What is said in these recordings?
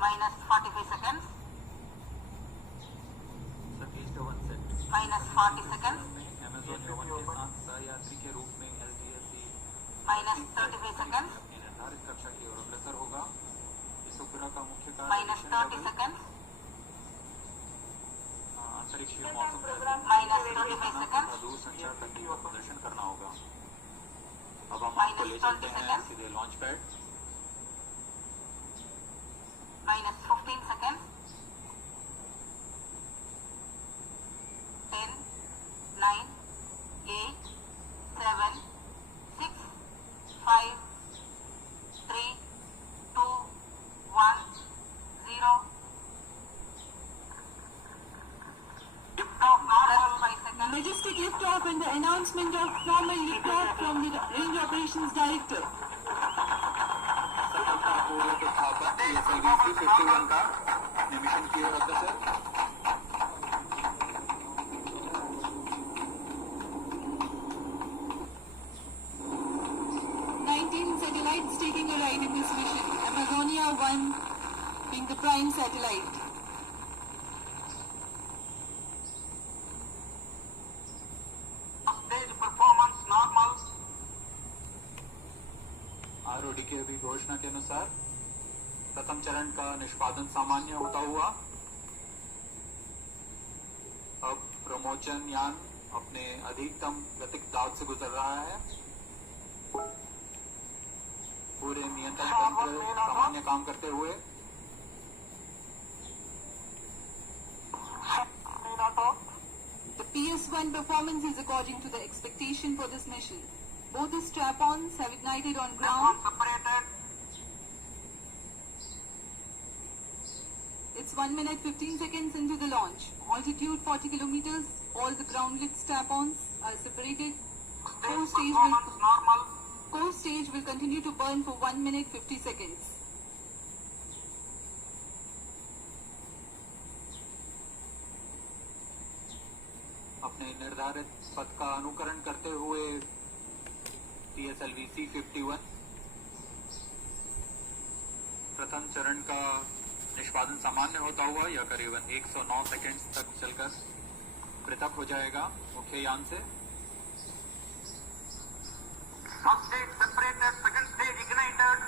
minus 45 seconds, Satish Dhawan set minus 40 seconds, Amazon यवन के साथ सहयात्री के रूप में LTSC minus 35 seconds, अपनी निर्धारित कक्षा की ओर अग्रसर होगा। इस उपग्रह का मुख्य minus 30 seconds, अंतरिक्षीय मौसम minus 35 seconds, दूरसंचार तकनीक का प्रदर्शन करना होगा। अब हम Minus आपको ले चलते 20 हैं seconds. सीधे launch pad. minus 15 seconds, 10, 9, 8, 7, 6, 5, 3, 2, 1, 0. Liftoff normal 5 seconds. Majestic liftoff and the announcement of formal liftoff from the Range Operations Director. सफलतापूर्वक स्थापन PSLV 51 का मिशन की ओर अग्रसर। 19 satellites taking a ride in this mission. Amazonia 1 being the prime satellite. Stage performance normal. ROD की अभी घोषणा के अनुसार प्रथम चरण का निष्पादन सामान्य होता हुआ अब प्रमोचन यान अपने अधिकतम गतिक दाब से गुजर रहा है। पूरे नियंत्रण तंत्र सामान्य काम करते हुए The PS1 performance is according to the expectation for this mission. Both the strap-ons have ignited on ground. Separated. It's 1 minute 15 seconds into the launch. Altitude 40 kilometers. All the ground-lit strap-ons are separated. Stage performance normal. Core stage will continue to burn for 1 minute 50 seconds. अपने निर्धारित पथ का अनुकरण करते हुए PSLV C51 प्रथम चरण का निष्पादन सामान्य होता हुआ यह करीबन 109 सेकंड तक चलकर पृथक हो जाएगा मुख्य यान से। First stage separated, second stage ignited.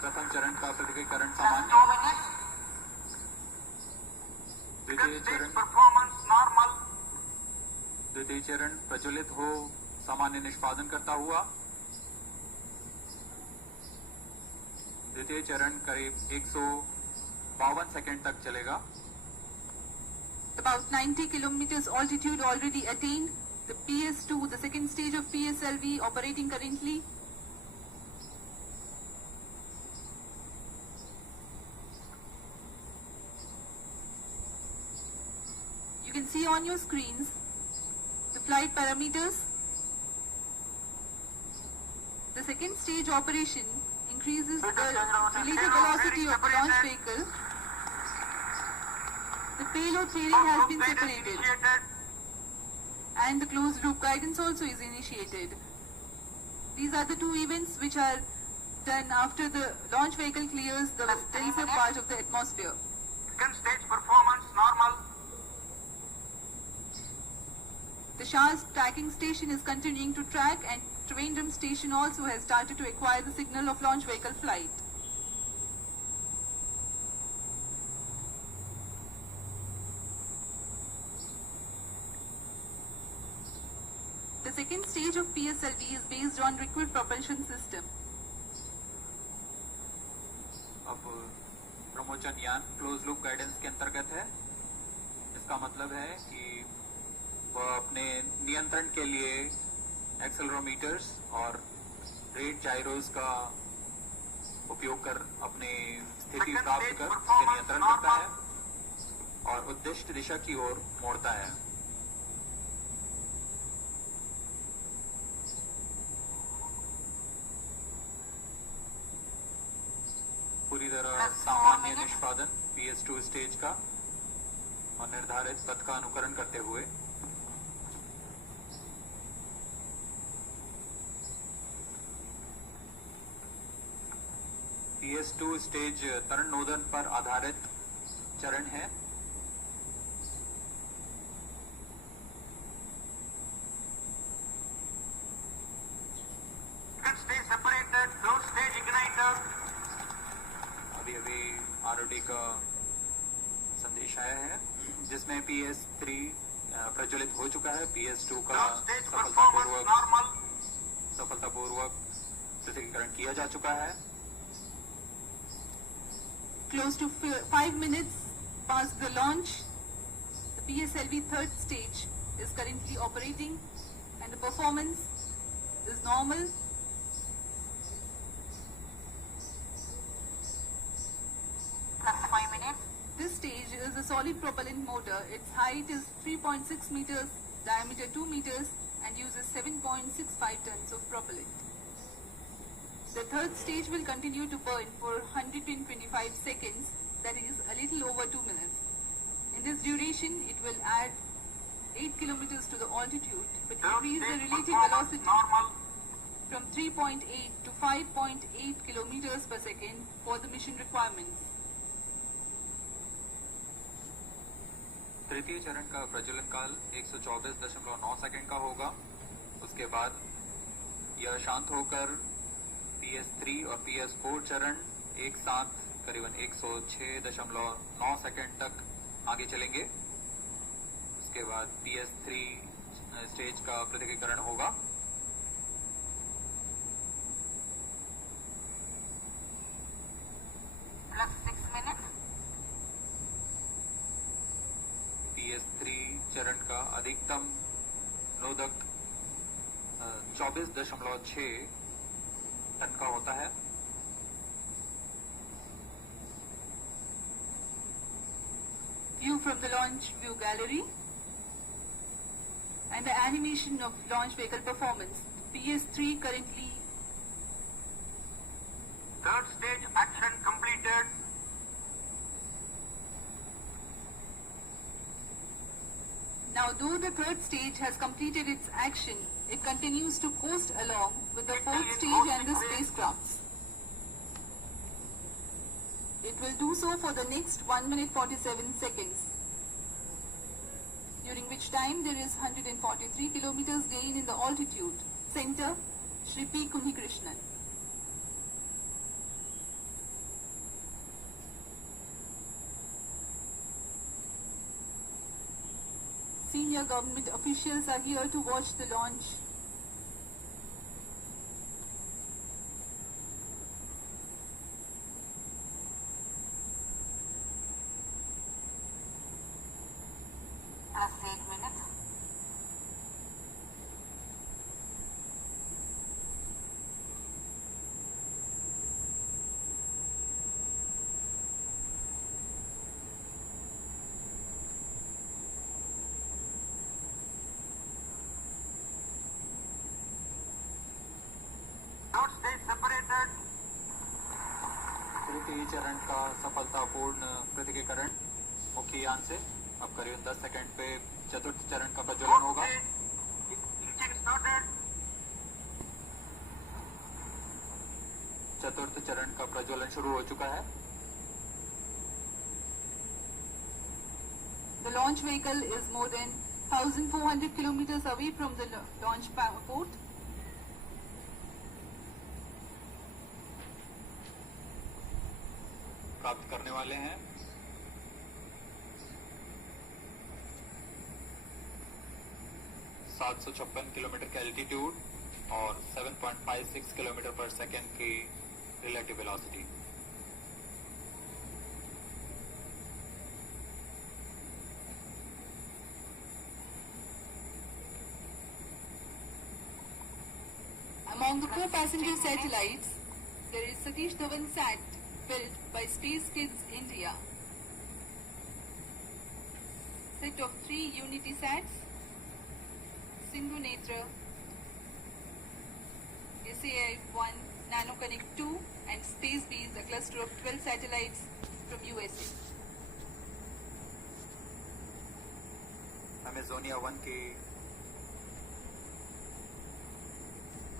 प्रथम चरण का पृथकीकरण Just सामान्य। 2 minutes. द्वितीय Second stage चरण performance normal. द्वितीय चरण प्रज्वलित हो सामान्य निष्पादन करता हुआ। द्वितीय चरण करीब 152 सेकंड तक चलेगा। About 90 kilometers altitude already attained. The PS2, the second stage of PSLV, operating currently. You can see on your screens the flight parameters. The second stage operation increases the relative velocity of the launch vehicle. The payload fairing has been separated. Initiated. And the closed loop guidance also is initiated. These are the two events which are done after the launch vehicle clears the denser part of the atmosphere. Second stage performance normal. The Shah's tracking station is continuing to track, and Trivandrum station also has started to acquire the signal of launch vehicle flight. The second stage of PSLV is based on liquid propulsion system. अब प्रमोचन यान close loop guidance के अंतर्गत है। इसका मतलब है कि वह अपने नियंत्रण के लिए एक्सेलरोमीटर्स और रेट जायरोस का उपयोग कर अपनी स्थिति प्राप्त कर उसे नियंत्रण करता है और उद्दिष्ट दिशा की ओर मोड़ता है। पूरी तरह सामान्य निष्पादन PS2 स्टेज का और निर्धारित पथ का अनुकरण करते हुए PS2 स्टेज तरण नोदन पर आधारित चरण है। Second stage separated. Third stage igniter. अभी अभी आरओडी का संदेश आया है जिसमें PS3 प्रज्वलित हो चुका है। PS2 का Third stage performance normal. सफलतापूर्वक पृथकीकरण किया जा चुका है। Close to 5 minutes past the launch, the PSLV third stage is currently operating and the performance is normal. Plus 5 minutes. This stage is a solid propellant motor. Its height is 3.6 meters, diameter 2 meters and uses 7.65 tons of propellant. The third stage will continue to burn for 125 seconds, that is a little over 2 minutes. In this duration, it will add 8 kilometers to the altitude, but Third increase the stage relative performance velocity normal. from 3.8 to 5.8 kilometers per second for the mission requirements. तृतीय चरण का प्रज्वलन काल 124.9 second का होगा। उसके बाद यह शांत होकर PS3 और PS4 चरण एक साथ करीबन 106.9 सेकंड तक आगे चलेंगे। उसके बाद PS3 स्टेज का पृथकीकरण होगा। Plus 6 minutes. PS3 चरण का अधिकतम नोदक 24.6 टन का होता है। View from the launch view gallery and the animation of launch vehicle performance. PS3 currently Third stage action completed. Now, though the third stage has completed its action, it continues to coast along with the fourth stage and the spacecrafts. It will do so for the next 1 minute 47 seconds, during which time there is 143 kilometers gain in the altitude. Center, Shri P. Kumhikrishnan. Senior government officials are here to watch the launch. Plus 8 minutes. Third stage separated. तृतीय चरण का सफलतापूर्ण पृथकीकरण मुख्य यान से अब करीबन 10 second पे चतुर्थ चरण का प्रज्वलन होगा। Engine started. चतुर्थ चरण का प्रज्वलन शुरू हो चुका है। The launch vehicle is more than 1,400 kilometers away from the launch port. प्राप्त करने वाले हैं 756 किलोमीटर का एल्टीट्यूड और 7.56 किलोमीटर पर सेकेंड की relative velocity. Among the co-passenger satellites, there is Satish Dhawan Sat, built by Space Kids India. Set of 3 Unity Sats, Sindhu Netra, SAI-1, NanoConnect 2 and SpaceBees, a cluster of 12 satellites from USA. Amazonia 1 की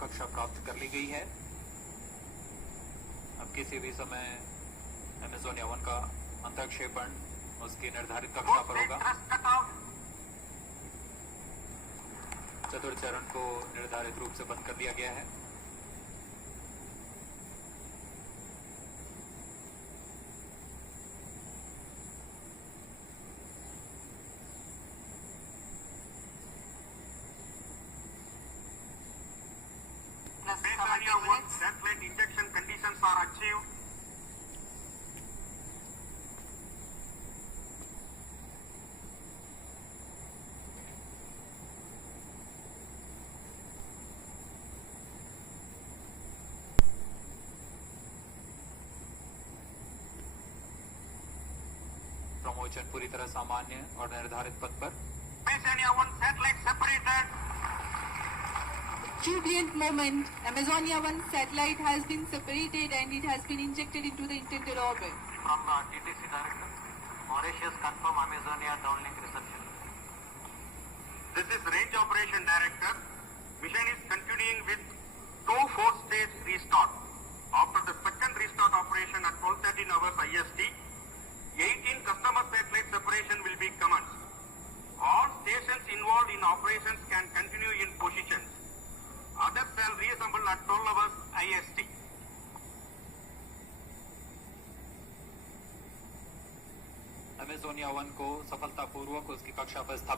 कक्षा प्राप्त कर ली गई है। किसी भी समय Amazonia 1 का अंतःक्षेपण उसकी निर्धारित कक्षा पर Stage होगा। thrust cut out. चतुर्थ चरण को निर्धारित रूप से बंद कर दिया गया है। Maysonia 1 satellite injection conditions are achieved. प्रमोचन पूरी तरह सामान्य और निर्धारित पथ पर। Maysonia 1 satellite separated. Jubilant moment. Amazonia 1 satellite has been separated and it has been injected into the intended orbit. From the TTC director, Mauritius confirm Amazonia downlink reception. This is range operation director. Mission is continuing with 2 4-stage restart. After the second restart operation at 12:13 hours IST, 18 customer satellite separation will be commenced. All stations involved in operations can continue in positions. Others shall reassemble at 12 hours IST. Amazonia 1 को सफलतापूर्वक उसकी कक्षा पर स्थापित